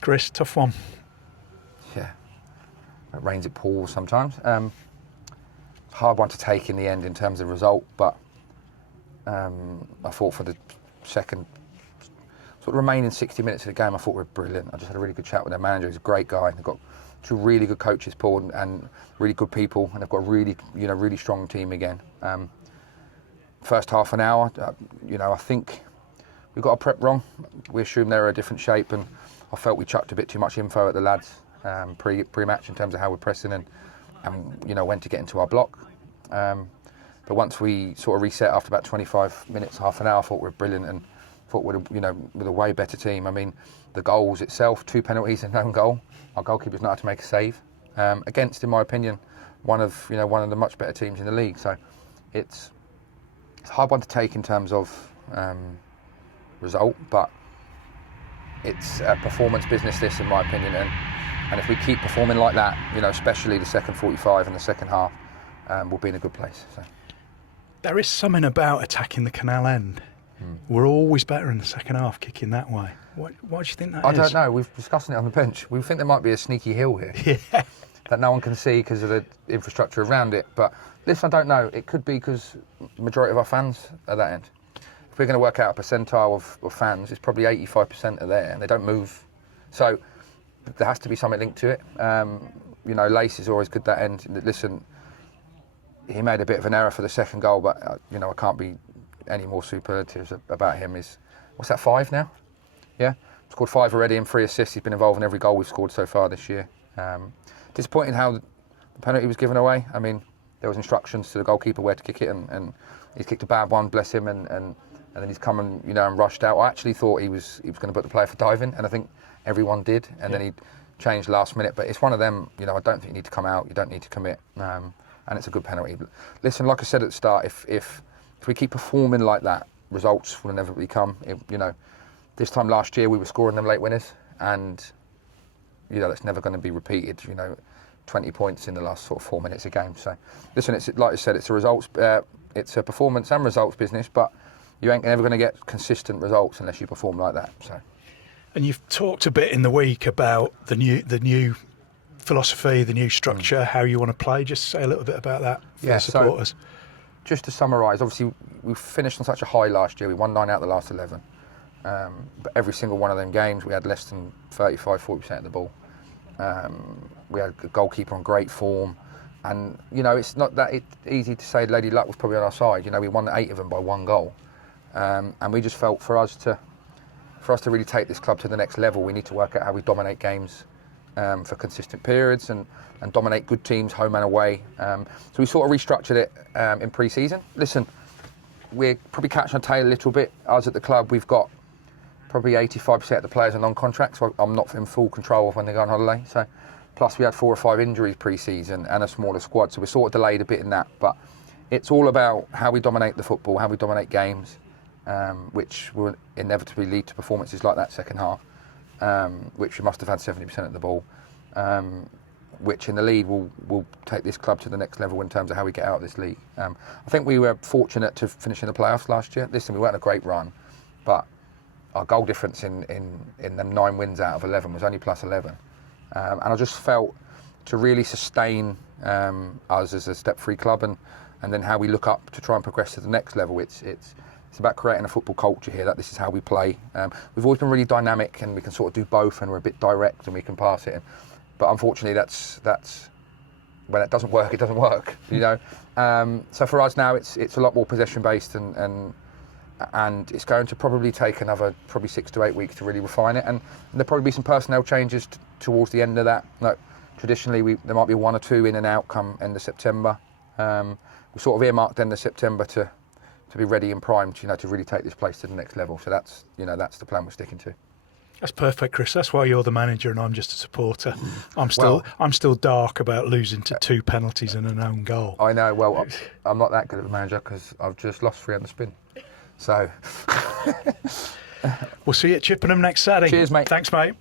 Chris, tough one. Yeah, it rains at Poole sometimes. Hard one to take in the end in terms of result, but I thought for the second sort of remaining 60 minutes of the game, I thought we were brilliant. I just had a really good chat with their manager. He's a great guy. They've got two really good coaches, Paul, and really good people, and they've got a really, really strong team again. First half an hour, I think we got our prep wrong. We assumed they were a different shape, and I felt we chucked a bit too much info at the lads pre-match in terms of how we're pressing and when to get into our block. But once we sort of reset after about 25 minutes, half an hour, I thought we were brilliant and thought we're with a way better team. I mean, the goals itself, 2 penalties and no goal. Our goalkeeper's not had to make a save against, in my opinion, one of the much better teams in the league. So it's a hard one to take in terms of result, but it's a performance business, this, in my opinion, and if we keep performing like that, especially the second 45 and the second half, we'll be in a good place. So. There is something about attacking the canal end. We're always better in the second half kicking that way. What do you think that is? I don't know. We've discussed it on the bench. We think there might be a sneaky hill here that no one can see because of the infrastructure around it. But this, I don't know. It could be because the majority of our fans are that end. If we're going to work out a percentile of fans, it's probably 85% are there and they don't move. So there has to be something linked to it. Lace is always good that end. Listen, he made a bit of an error for the second goal, but I can't be any more superlatives about him. What's that, 5 now? Yeah, scored 5 already and 3 assists. He's been involved in every goal we've scored so far this year. Disappointing how the penalty was given away. I mean, there was instructions to the goalkeeper where to kick it, and he's kicked a bad one, bless him, and then he's come and rushed out. I actually thought he was going to put the player for diving, and I think everyone did, and then he changed last minute. But it's one of them. I don't think you need to come out. You don't need to commit, and it's a good penalty. But listen, like I said at the start, if we keep performing like that, results will inevitably come. This time last year we were scoring them late winners, and that's never going to be repeated. 20 points in the last sort of 4 minutes of game. So, listen, it's like I said, it's a performance and results business, but you ain't ever going to get consistent results unless you perform like that. So. And you've talked a bit in the week about the new philosophy, the new structure, how you want to play. Just say a little bit about that for the supporters. So, just to summarise, obviously we finished on such a high last year. We won 9 out of the last 11. But every single one of them games we had less than 35-40% of the ball. We had a goalkeeper on great form, and it's not that easy to say Lady Luck was probably on our side. We won 8 of them by 1 goal, and we just felt for us to really take this club to the next level, we need to work out how we dominate games for consistent periods and dominate good teams home and away. So we sort of restructured it in pre-season. Listen, we're probably catching our tail a little bit. Us at the club, we've got probably 85% of the players are non-contract, so I'm not in full control of when they go on holiday. So, plus we had 4 or 5 injuries pre-season and a smaller squad, so we're sort of delayed a bit in that. But it's all about how we dominate the football, how we dominate games, which will inevitably lead to performances like that second half, which we must have had 70% of the ball, which in the league will take this club to the next level in terms of how we get out of this league. I think we were fortunate to finish in the playoffs last year. Listen, we weren't a great run, but our goal difference in the 9 wins out of 11 was only plus 11. And I just felt to really sustain us as a step-free club and then how we look up to try and progress to the next level. It's about creating a football culture here, that this is how we play. We've always been really dynamic and we can sort of do both, and we're a bit direct and we can pass it. But unfortunately, that's when it doesn't work, it doesn't work, So for us now, it's a lot more possession-based and it's going to probably take another 6 to 8 weeks to really refine it, and there'll probably be some personnel changes towards the end of that. Traditionally there might be 1 or 2 in and out come end of September. We sort of earmarked end of September to be ready and primed, to really take this place to the next level. So that's the plan we're sticking to. That's perfect, Chris. That's why you're the manager and I'm just a supporter. I'm still dark about losing to 2 penalties and an own goal. I know. Well, I'm not that good of a manager because I've just lost 3 on the spin. So we'll see you at Chippenham next Saturday. Cheers, mate. Thanks, mate.